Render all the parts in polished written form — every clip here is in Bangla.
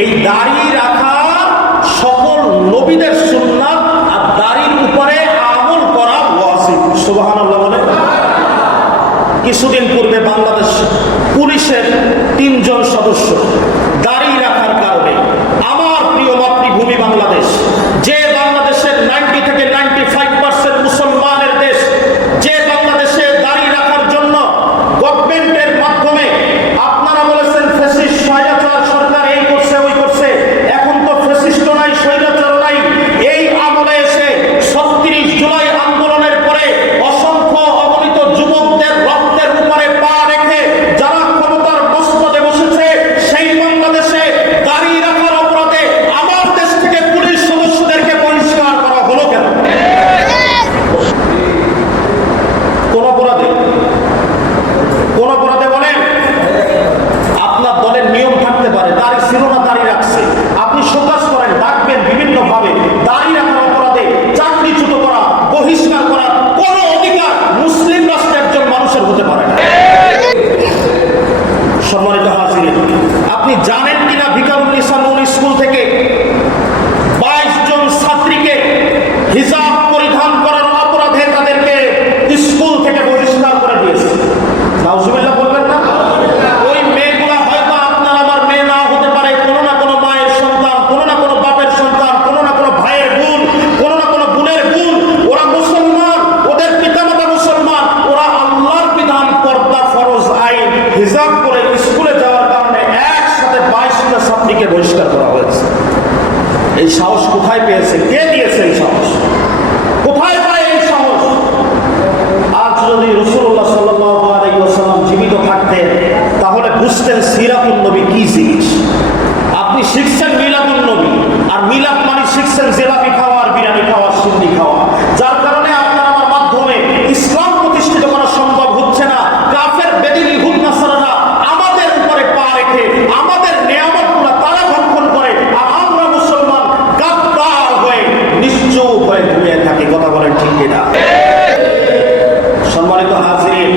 এই দাড়ি রাখা সকল নবীদের সুন্নাত, আর দাড়ির উপরে আমল করা ওয়াজিব। সুবহানাল্লাহ বলে। কিছুদিন পূর্বে বাংলাদেশ পুলিশের 3 জন সদস্য দাড়ি রাখার কারণে, আমার প্রিয় মাতৃভূমি বাংলাদেশ, যে বাংলাদেশের 90 থেকে 95% মুসলমানের দেশ, যে বাংলাদেশে দাড়ি রাখার জন্য গভর্নমেন্টের মাধ্যমে আপনারা বলেছেন ফ্যাসিস্ট স্বৈরাচার সরকার এই করছে ওই করছে, এখন তো ফ্যাসিস্ট নাই স্বৈরাচার নাই। এই আমলে এসে 36 জুলাই আন্দোলনের পরে অসংখ্য অগণিত যুবকদের রক্তের উপরে পা রেখে যারা ক্ষমতার মস্তদে বসেছে, সেই বাংলাদেশে দাড়ি রাখার অপরাধে আমার দেশ থেকে পুলিশ সদস্যদেরকে বহিষ্কার করা হলো কেন? কোন অপরাধে? কোন অপরাধে বলেন? আপনার দলের নিয়ম থাকতে পারে, দাড়ি ছিল না দাড়ি রাখছে, আপনি শোকাজ করেন, ডাকবেন বিভিন্ন ভাবে। দাড়ি রাখার অপরাধে চাকরিচ্যুত করা, বহিষ্কার করার কোন অধিকার মুসলিম রাষ্ট্রে একজন মানুষের হতে পারে না। সম্মানিত হাজির, আপনি জানেন কিনা ভিকারুন্নিসা নূন স্কুল থেকে 22 জন ছাত্রীকে হিজাব পরিধান করার অপরাধে তাদেরকে স্কুল থেকে বহিষ্কার করে দিয়েছে। নাউজুবিল্লাহ বলবেন না? ওই মেয়েগুলা হয়তো আপনার আমার মেয়ে না হতে পারে, কোনো না কোনো মায়ের সন্তান, কোনো না কোনো বাপের সন্তান, কোনো না কোনো ভাইয়ের বোন, কোনো না কোনো বোনের বোন। ওরা মুসলমান, ওদের পিতামাতা মুসলমান, ওরা আল্লাহর বিধান, পর্দা, ফরজ, আইন, হিজাব করে স্কুলে যাওয়ার কারণে একসাথে 22টা ছাত্রীকে বহিষ্কার করা হয়েছে। এই সাহস কোথায় পেয়েছে? কে দিয়েছে এই সাহস? কোথায় পায় এই সাহস? আজ যদি রাসূলুল্লাহ সাল্লাল্লাহু আলাইহি ওয়াসাল্লাম জীবিত থাকতেন, তাহলে বুঝতেন সিরাতুন নবী কি জিনিস। আপনি শিখছেন মিলাদুন নবী, আর মিলাদ মানে শিখছেন জিলাপি খাওয়া আর বিরিয়ানি খাওয়া, সিন্নি খাওয়া, যার কারণে আপনার আমার মাধ্যমে ইসলাম প্রতিষ্ঠিত করা সম্ভব হচ্ছে না। কাফের বেদিন ইহুদ নাসারারা আমাদের উপরে পা রেখে আমাদের নিয়ামতগুলো তারা ভক্ষণ করে, আর আমরা মুসলমান গাদ্দার হয়ে নিশ্চুপ হয়ে ঘুমিয়ে থাকি। কথা বলেন ঠিক কিনা? সম্মানিত হাজির,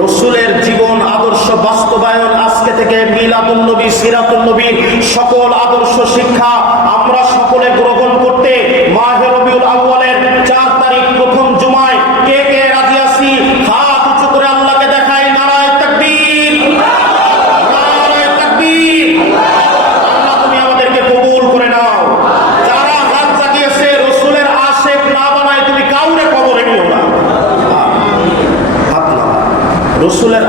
রাসূলের জীবন আদর্শ বাস্তবায়ন আজকে থেকে মিলাদুন নবী, সিরাতুন নবী, সকল আদর্শ শিক্ষা আমরা সকলে গ্রহণ করতে মাহে রবিউল আউয়ালের 4 তারিখ প্রথম জুমায় কে কে রাজি আছি? হাত উঁচু করে আল্লাহকে দেখাই। নারায়ে তাকবীর, নারায়ে তাকবীর। আল্লাহ তুমি আমাদেরকে কবুল করে নাও। যারা হাত জাগিয়েছে, রাসূলের আশিক না বানায় তুমি কাউরে কবরে নিও না। হাত না, রাসূলের